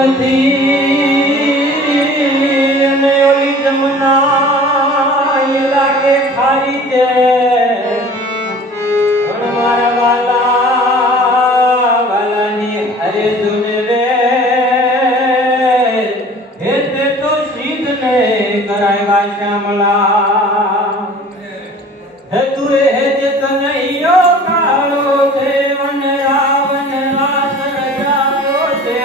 નથી અને ઓલી જમના એ લાગે ખારી છે પણ મારા વાલા વાલાની હરે ધૂન રે હેતે તો સીધને કરાયવા શ્યામલા હે તું હે જે કનૈયો કાળો છે વન રાવણ રાસ રચાયો છે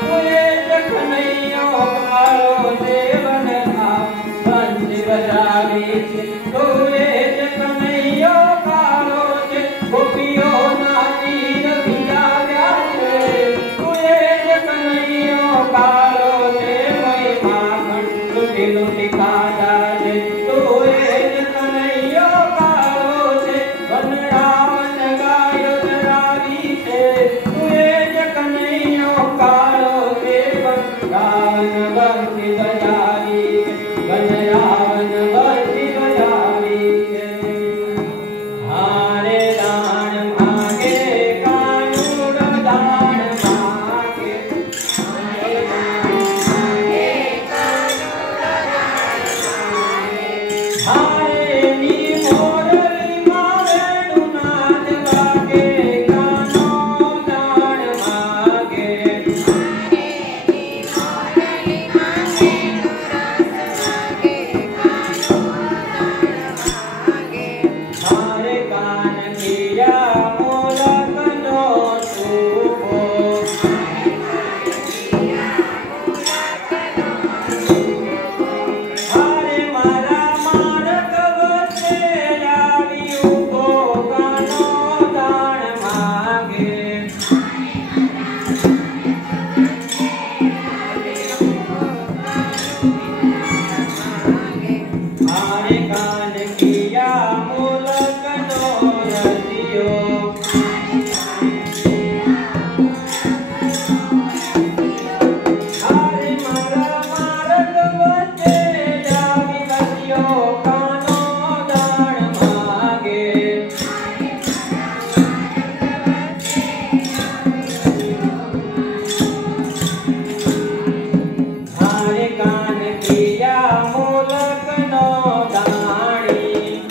તું હે જે કનૈયો કાળો છે વન રાવણ બજાવી છે તું હે જે કનૈયો કાળો છે ગોપીઓ ના તીર ભીજાવ્યા છે તું હે જે કનૈયો કાળો છે મય માખણ લૂટી લૂટી ખાધા છે તું હે જે કનૈયો કાળો છે વન રાવણ ગાયો ચરાવી છે તું હે જે કનૈયો કાળો છે વન રાવણ બંસી બજાવી છે વન રાવણ બંસી બજાવી છે હારે દાણ માગે કાનુડો દાણ માગે હારે ની મોરલી માં વેણું નાદ વાગે કાનો દાણ માગે હારે કાન કિયા મોલકનો સુભો હારે મારા માર્ગ વચ્ચે આવી ઉભો કાનો દાણ માગે હારે કાન કિયા મોલકનો રસિયો હારે મારા માર્ગ વચ્ચે આવી રસિયો કાનો દાણ માગે હારે કાન કિયા મોલકનો દાણી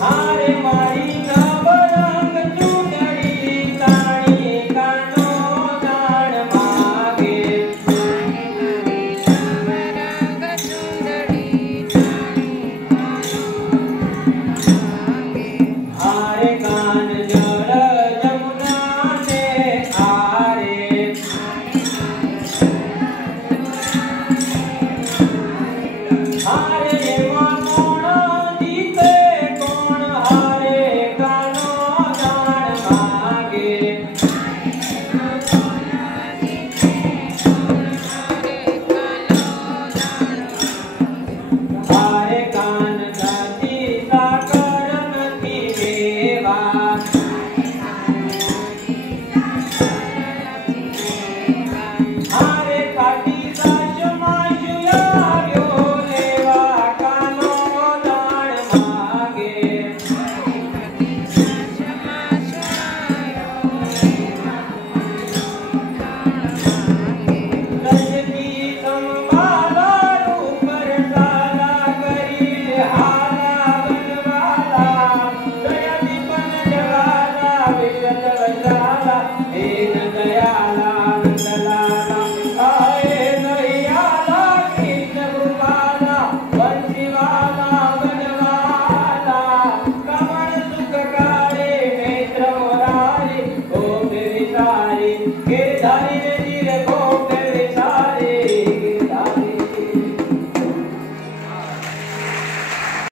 હારે મારી નવરંગ ચૂંટણી તાણી કાનો દાણ માગે હારે કાન જળ જમુના ને આરે હારે એમાં કોણ જીતે કોણ હારે કાનો દાણ માગે હારે કાન નથી સાકર નથી દેવા હારે ખાટી સાસ માશું આવ્યો લેવા કાનો દાણ માગે રજકી સંભાળા ઉપર સાલા કરી હાલા બનવાલા દયાથી પણ જવાલા વિશદ વજાલા હે દયાલા નંદલાલા આયે દયાલા કૃષ્ણ ગોપાલા બંસીવાલા બનવાલા કમળ સુખ કાળે નેત્ર મોરારી ગોપ વિચારી કે ધારી રે ધીરે